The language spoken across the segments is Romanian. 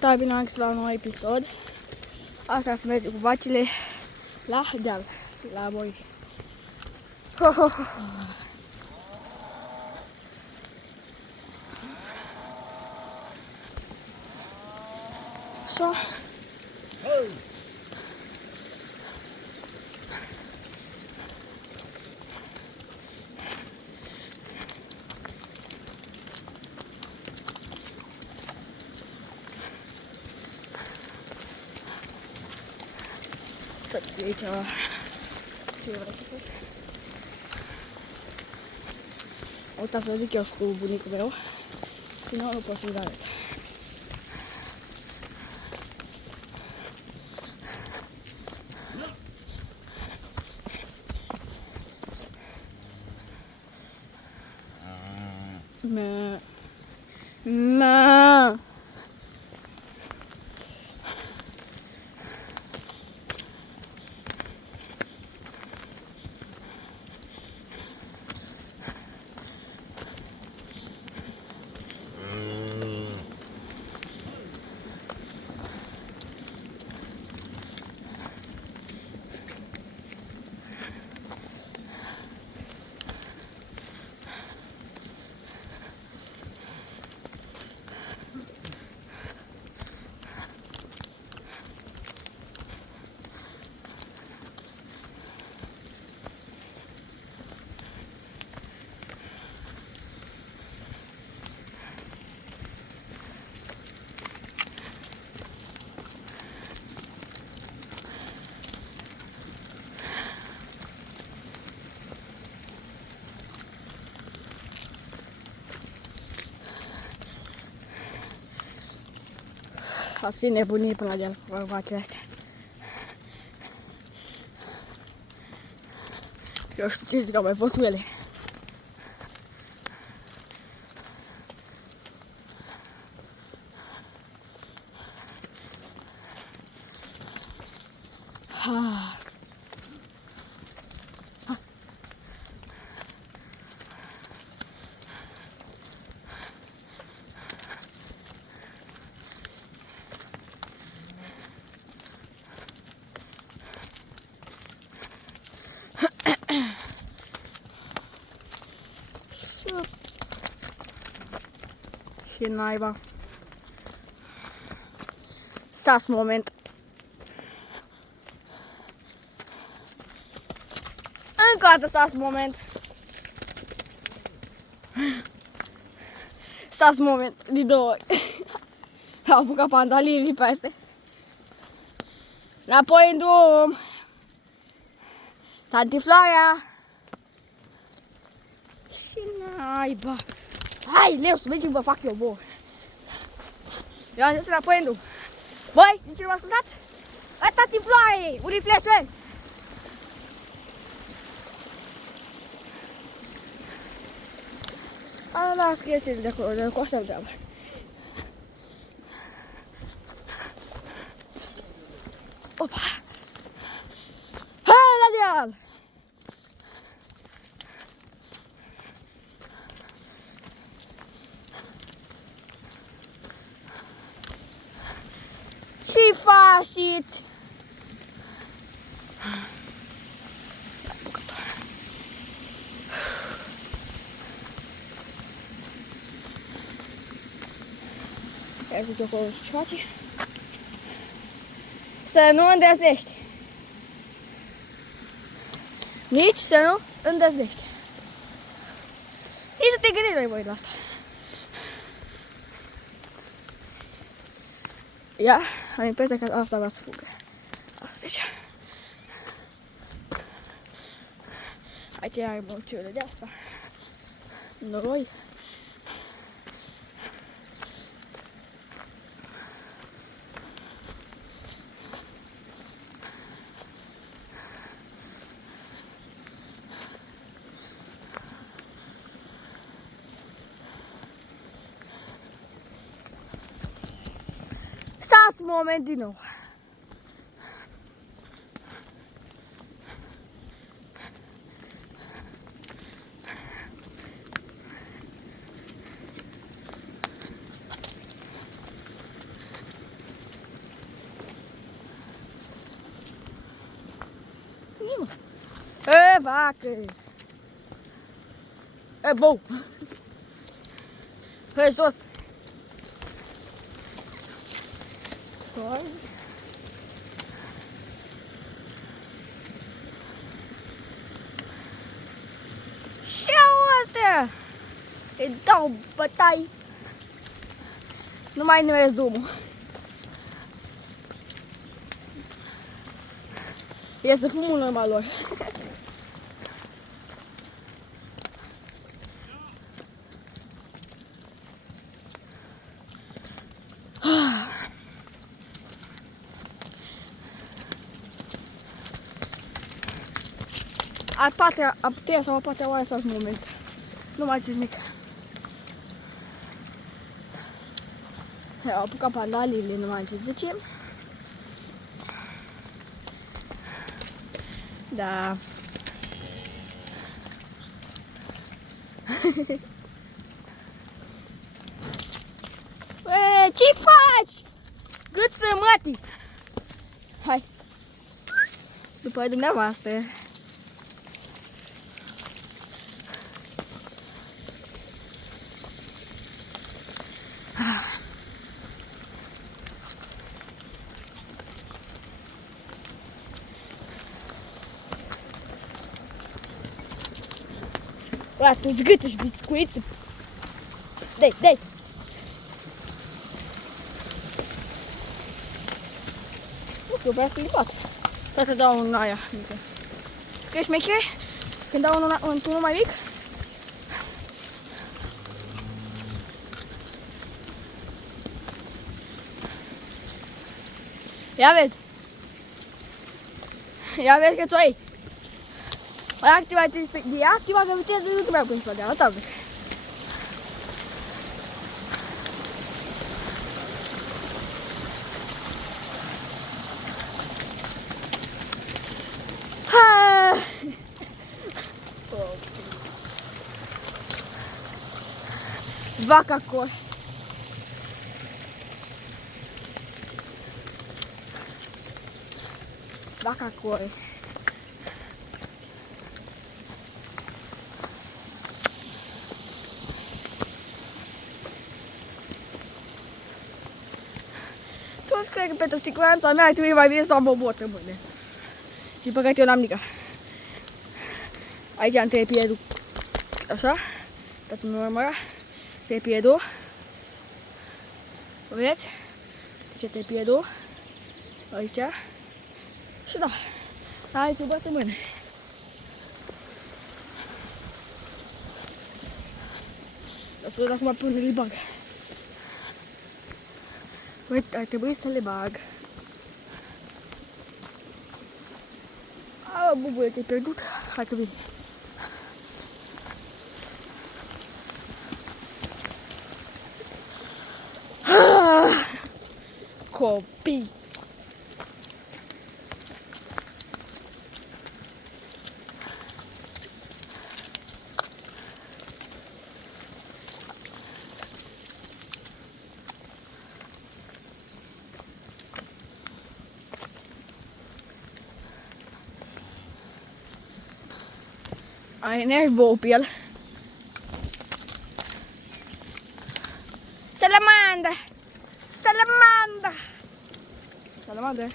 Da, bine ați la un nou episod. Asta să mergem cu vacile la deal, la voi. Ho, ho, ho. So. Aici ce vreau să fac? Uita să duc eu cu bunicul meu și nu pot să-i arăt. Mă. Mă. Ați fi nebunii până la deal cu vacile astea. Eu știu ce zic, au mai fost cu ele. Și naiba. Sas moment. Încă o dată sas moment. Sas moment, de două ori. Au apucat pandalii pe astea. Înapoi în drum. Tanti Floarea. Și naiba. Hai, leu, să vezi ce vă fac eu, bă. Eu am zis înapoi în drum. Băi, de ce nu mă ascultați? Hai, Tanti Floare, un refreshment. Las chestiile de acolo, de asta treabă. Opa! Hai la deal! Ce faceți? Ia zic eu acolo ce face. Să nu îndrăznești. Nici să nu îndrăznești. Nici să te gândești mai voi la asta. Ia, am impresia că asta va să fugă. Așa. Aici ai măciură de asta. Noroi. Sas moment din nou. mă. E, vacă. E, bou. E, jos. Soi. Și-au astea. Îi dau bătai. Nu mai nimesc drumul. Iese fumul normal lor. A treia sau a patra oară sau moment. Nu mai țin nimic. Au apucat pandalile, nu mai ce zicem. Da. Ce faci? Gâță, mătii! Hai! După dumneavoastră. Bă, tu zgâtă și biscuiți. Dai. Nu știu, vreau să-i bat. Trebuie să dau un aia mică. Crezi șmecher? Când dau unul mai mic? Ia vezi că tu ai. Deactivați viteză, nu trebuie până de alta. Vaca acolo. Vaca acolo. Toți cred că pentru siguranța mea ar trebui mai bine să am o botă, mâine. Și păcat eu n-am nică. Aici am trepiedul. Așa. Dați-mi urmăra. Trepiedul. Vedeți? Aici trepiedul. Aici. Și da. Aici o botă mâine. Să văd acum până le bag. Uite, ar trebui să le bag. A, bubule, te-ai pierdut? Hai că vin. Copii! Ai nervi bou pe el. Salamandra! Salamandra! Salamandra!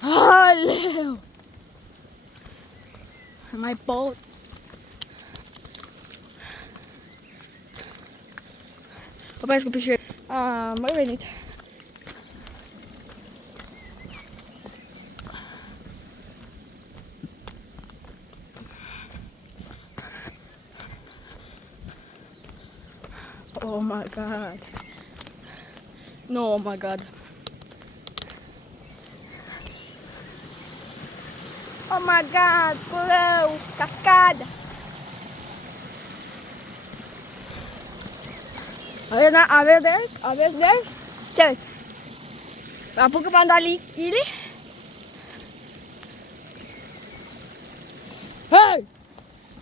Aleu! Mai pot. Opresc cu pișor. Am revenit. Oh my god. No, oh my god. Oh my god, curău, cascada. Aveți de? Ce aveți? Apucă pandaliile? Hei!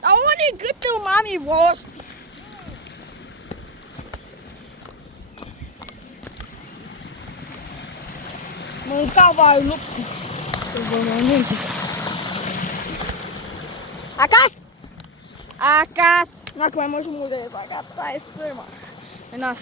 Dar unde-i gâtul mamii vostru? Mâncava lupul. Să vă mănânce. Acasă! Acasă! Dacă mai mă jumătate de acasă, hai să mă. E nas.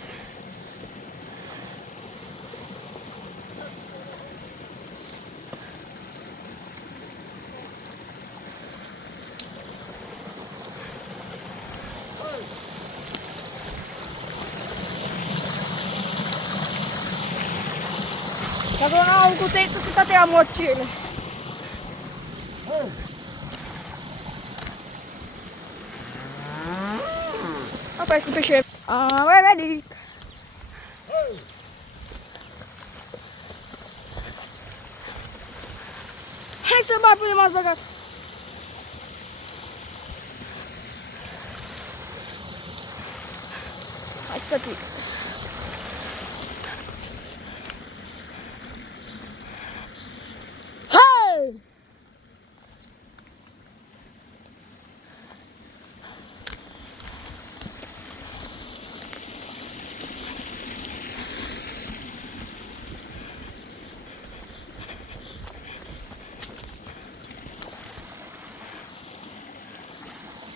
Dacă nu au cuțeiță cu toate amorcile. Apa cu pește. Am venit. Hai să mai punem ați băgat. Hai să fii.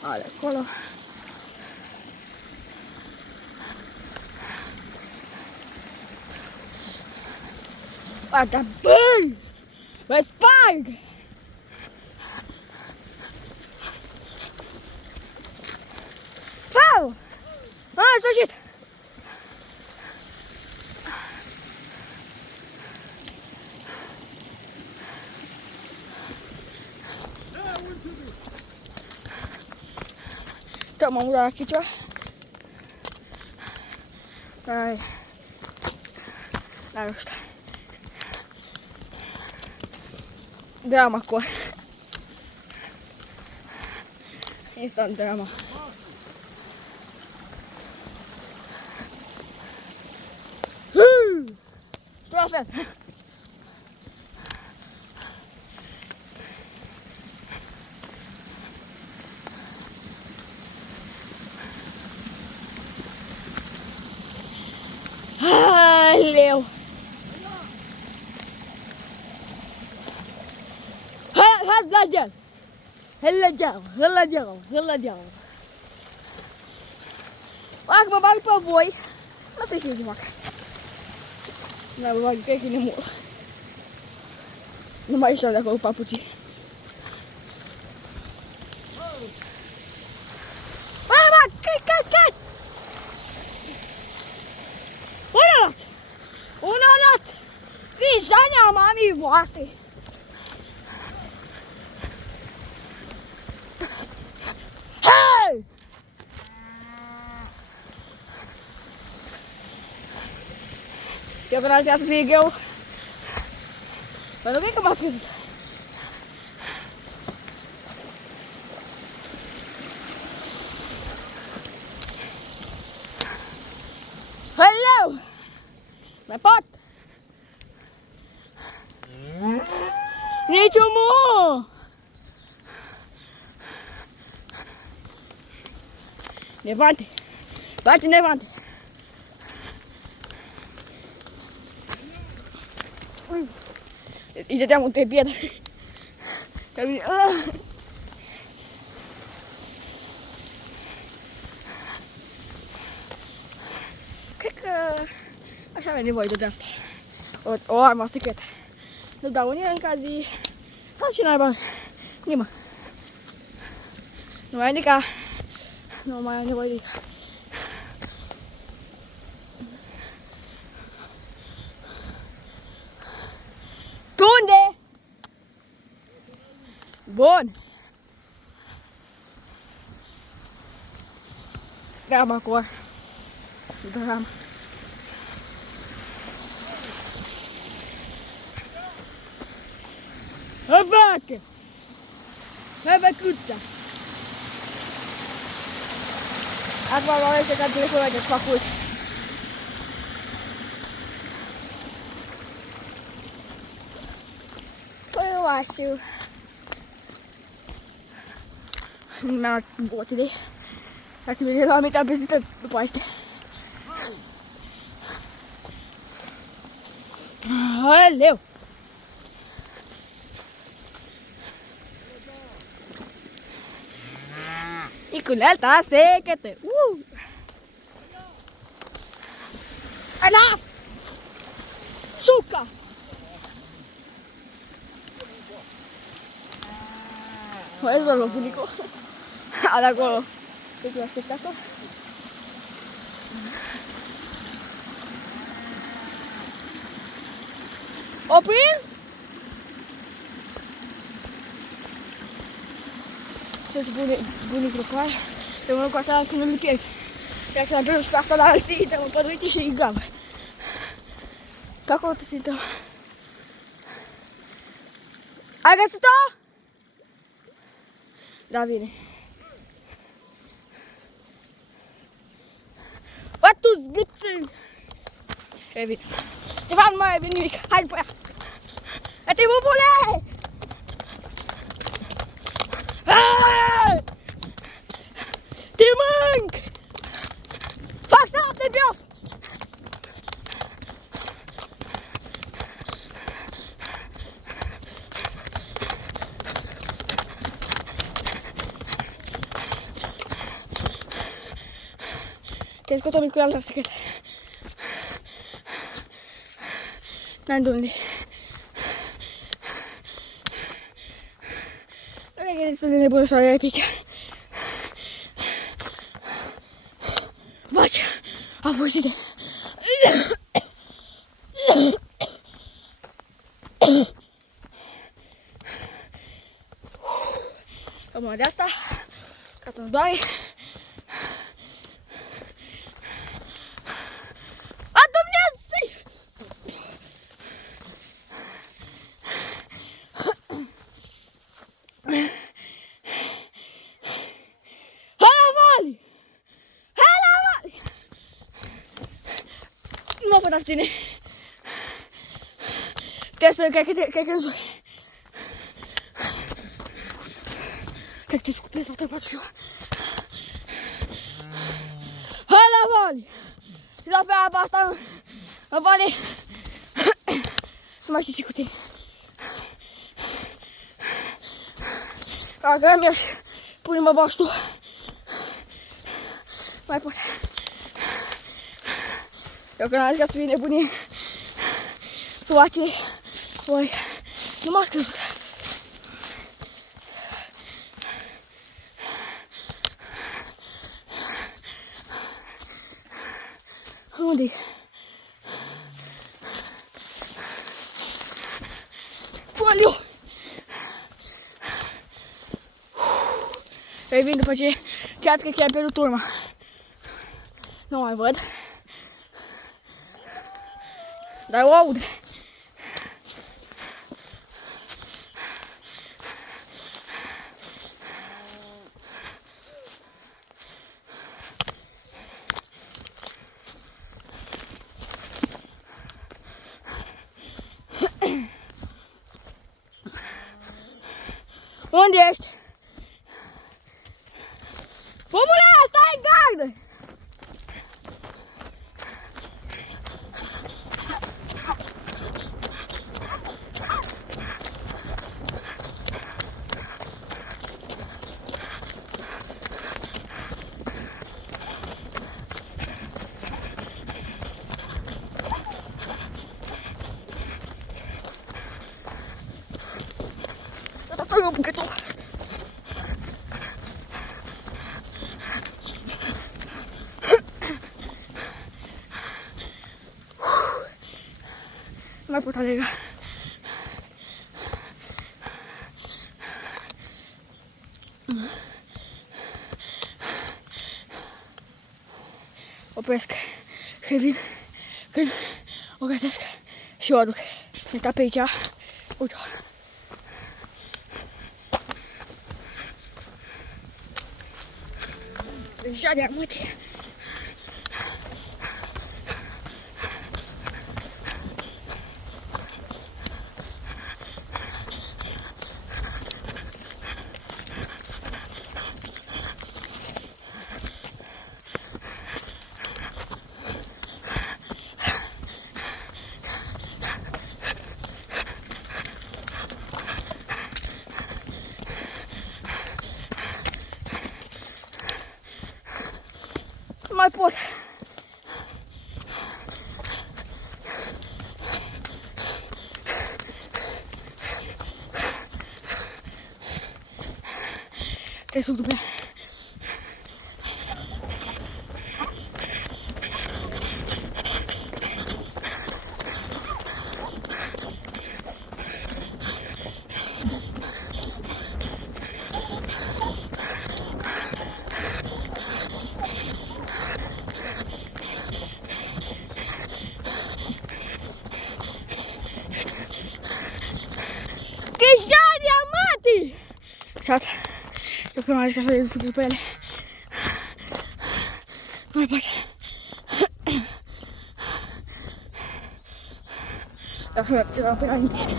Ale acolo. Guarda, băi! Mă sparg! Pau! În sfârșit! M-am mutat aici ceva. Hai. Nu știu. Drama acolo. Instant drama. La fel. Leu. Hai la geam. Hai la geam. Hai la geam. Hai la geam. Dacă mă bag pe voi, nu se știe ce fac. Nu mă bag, cred că ne mor. Nu mai ieșeau de acolo papuții. Pisania mamii voastre! Hei! Eu când ar să fie greu. Mă duc că m-a scăzut. Hello! Mai pot! Nici omul! Nevante! Bate nevante! Îi dădeam un trepied. Cred că așa avem nevoie de asta. O armă secretă. Nu dau unii în caz de... Sau și n-ai nimă. Nu mai ai nica. Nu mai ai nevoie de... Pe unde? Bun. Drama acolo. Drama. A vaca! A vacuța! Acum am ales ca telefonul de făcut. Păi eu așu. Nu mi-am luat botele. Dacă mi-e la mica bezită după astea. Aleu! con lealtad, séquete. Enough! Suka! Eso es lo único. Ahora con este caso. Oh, Prince! Să-ți bunicul cu aia, te mă cu asta la ținul piei. Iar că l-am pe asta la alții, te mă păruite și îi gavă. Pe acolo te simtă. Ai găsit-o? Da, bine. Bă, tu zgâță! E bine. Ceva nu mai e bine nimic. Hai după ea. Ia-te, bubule! Te mânc! Fac să te bios! Te scot o mic cu altă secretă. N-am de unde. Nu cred că e destul de nebună să o ai pe aici. Vaci, am fugit de... Acum de asta, ca să nu doare. Nu mă pot abține. Trebuie să, cred că nu zori. Cred că te scutezi sau te faci și eu. Hai la vali! Și la pe apa asta, în vale, să mai știi și cu tine. Dacă îmi ieși, pune-mă bași tu. Mai pot. Eu când am zis că tu e nebunie, tu acei, oi, nu m-ați crezut. Unde-i? Poliu! Revin după ce cred că chiar pierdut urma. Nu mai văd. Dar o aud. Unde ești? Omule, stai în gardă! Ой, обгадил. Mai pot alega. Opresc și vin când o găsesc și o aduc. Uita pe aici. Uite. Deja de amute. pot. Te suc după ea. Cristian Diamanti! Chat. Eu că nu mai ca să fug după ele. Nu mai poate. Ia să merg pe la nici.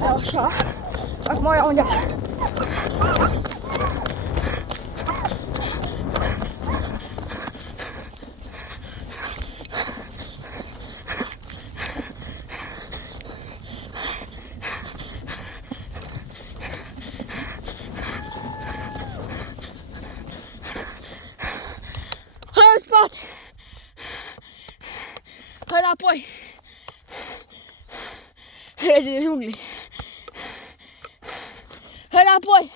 Așa. Acum o iau undeva. Hai înapoi! Regele junglii! Hai înapoi!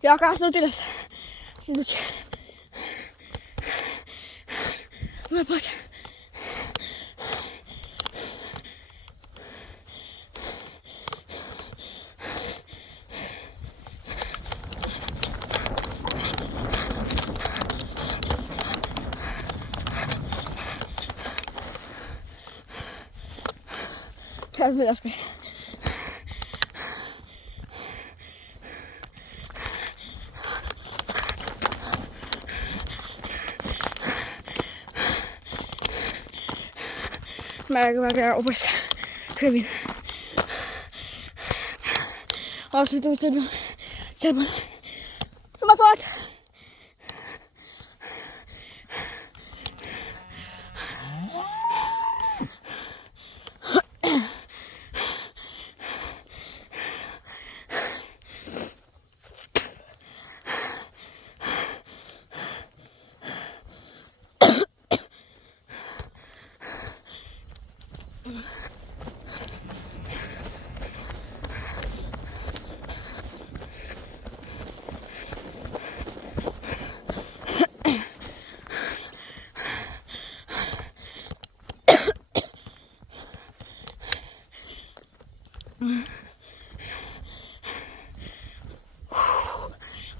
Eu acasă nu te lăs! Se duce! Nu mai pot! Ia să vedească. Merg, opresc. Că vin. Am să uităm cel bun. Nu mai pot!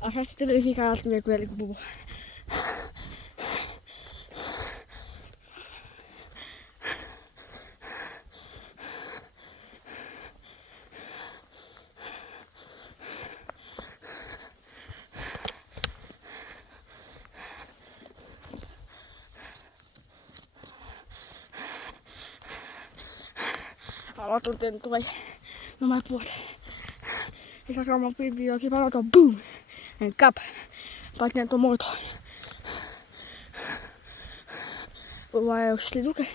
Așa se trebuie fiecare dată când merg cu ele cu Bubu. Am luat un tentoi, nu mai pot. Deci așa am oprit videoclip, am luat-o, BOOM! În cap, patinetul moto. Mai eu și le ducă.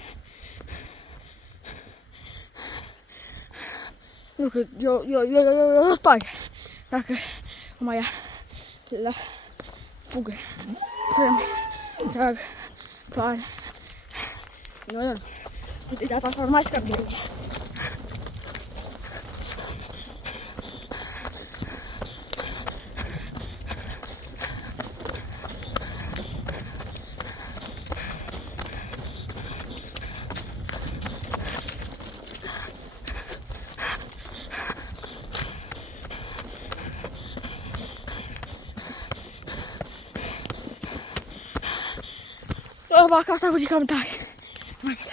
Nu că eu sparg. Dacă o mai ia la fugă. Să-mi trag plan. Nu. Uite, de asta s-ar mai scap de mine. Eu fac asta cu cam tare. Mai pot.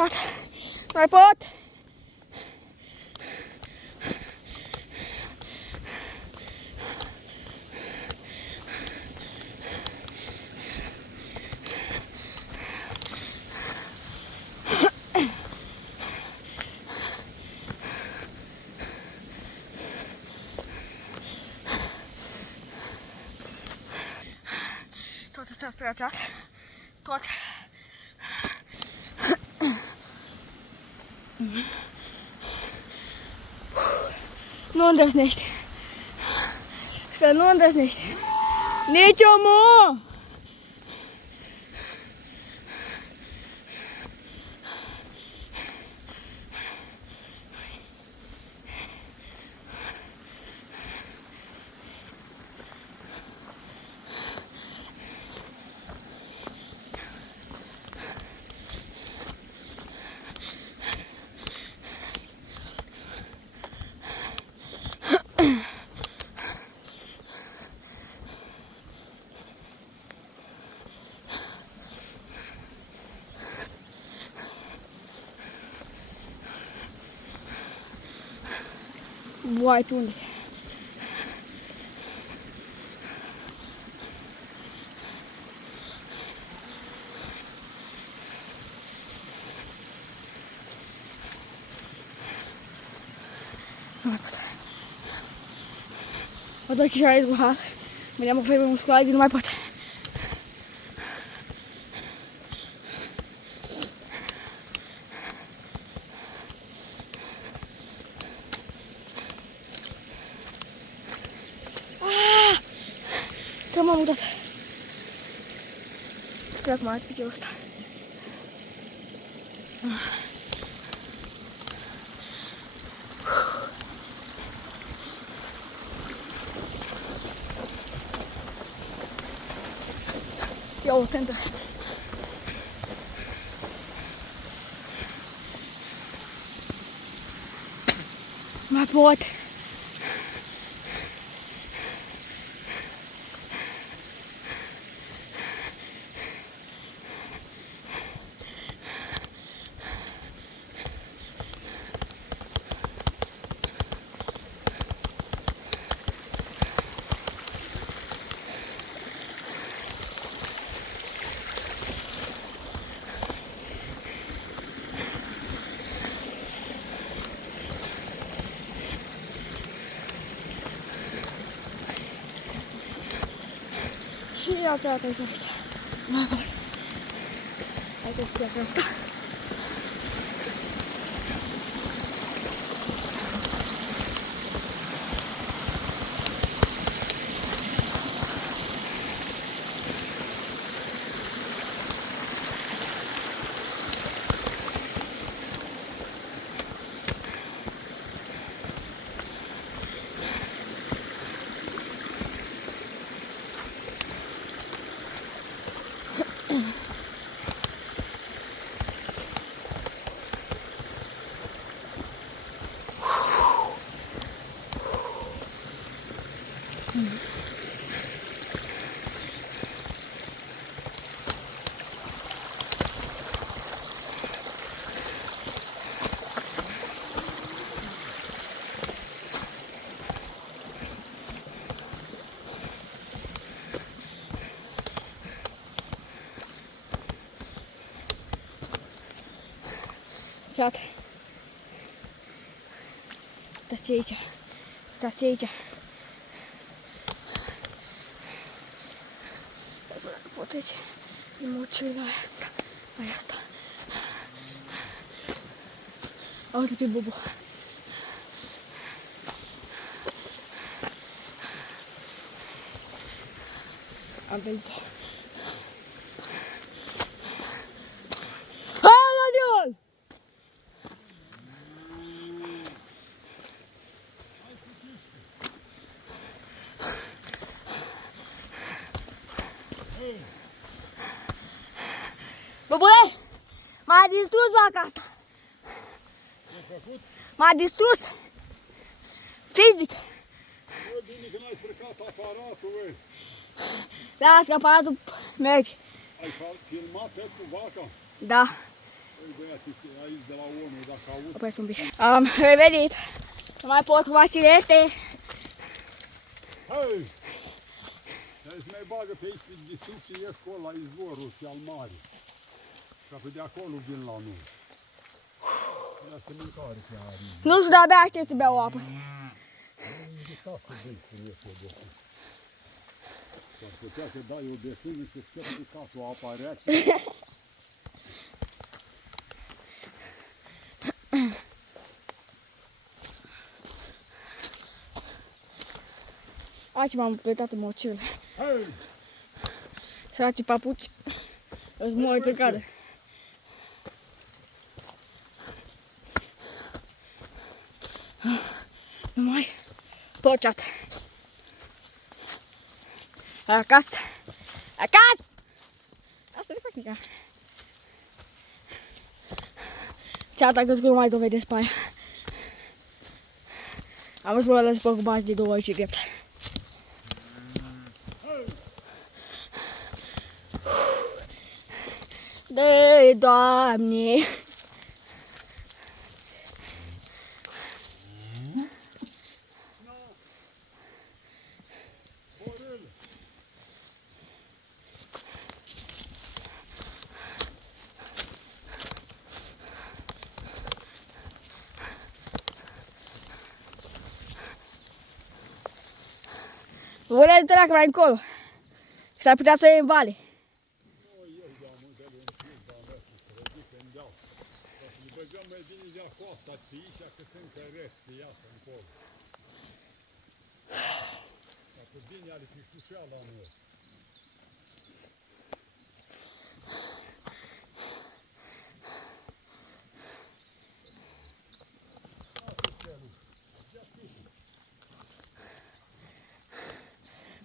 Tata, nu mai pot! Tot ăsta speriat. Tot. Nu îndrăznește. Să nu îndrăznește. Nici omul! Uai, pe unde? Nu mai pot. Mă doi chișoare zbuhar. Veneam o febră musculară de nu mai pot. Că m-am mutat. Cred că m-am dat piciorul ăsta. Ia o tentă. Mai pot. Și iată, iată, aici. Mai pot. Hai că știu asta. Ceată. Stați aici. Stați aici. Stați dacă pot trece emoțiile la asta. Aia asta. Auzi pe Bubu. Am venit-o. Băbule, m-a distrus vaca asta. M-a distrus. Fizic. Bă, bine că n-ai stricat aparatul, băi. Las că aparatul merge. Ai filmat cu vaca? Da. Păi băiatul aici de la ONU, dacă auzi. Opresc un pic. Am revenit. Nu mai pot, Vasile este. Hei! Îți mai bagă pe aici de sus și ies acolo la izvorul și al mare. Ca pe de acolo vin la noi. Ia să mâncare pe aia. Nu știu, de-abia aștept să beau apă. Nu invita să bei cum iese o beșină. S-ar putea să dai o beșină și să fi capul apa rece. Aici m-am plecat în mocil. Hei! Săracii papuci îți mor să cadă. Nu mai pot. Acasă! Acasă! Asta e tehnica. Ceata crezi că nu mai dovedesc pe aia. Am văzut că lăsă pe bași de 2 ori și drept. De Doamne! Vă le treacă mai încolo. S-ar putea să o iei în vale. Îi băgăm mai bine de acosta pe aici, că sunt căreți să iasă încolo. Dacă bine are fi șușea la noi.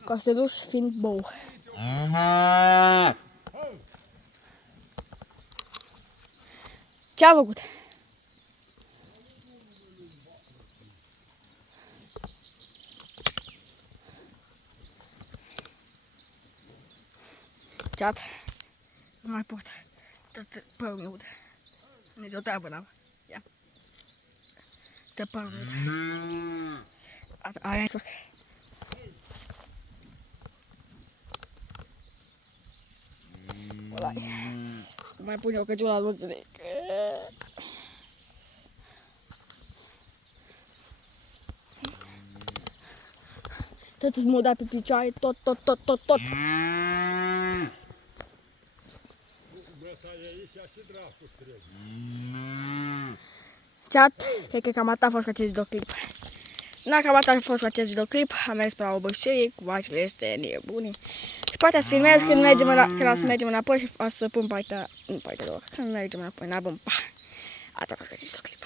Costeluș fiind bou. Ce-a făcut? Ceat. Nu mai pot. Tot părul mi-ud. Nici o treabă n-am. Ia. Tot părul mi-ud. Aia e suc. Mai pune o căciulă la luțele. Tot îți moda pe picioare, tot. Băta e aici și dracu trebuie. Chat, cred că cam atât a fost cu acest videoclip. Dacă cam atât a fost cu acest videoclip, am mers pe la o bășerie, cu vașile este nebuni. Și poate să filmez când mergem înapoi și o să pun partea, nu partea lor, când mergem înapoi, n-abăm, pa! Atât a fost cu acest videoclip.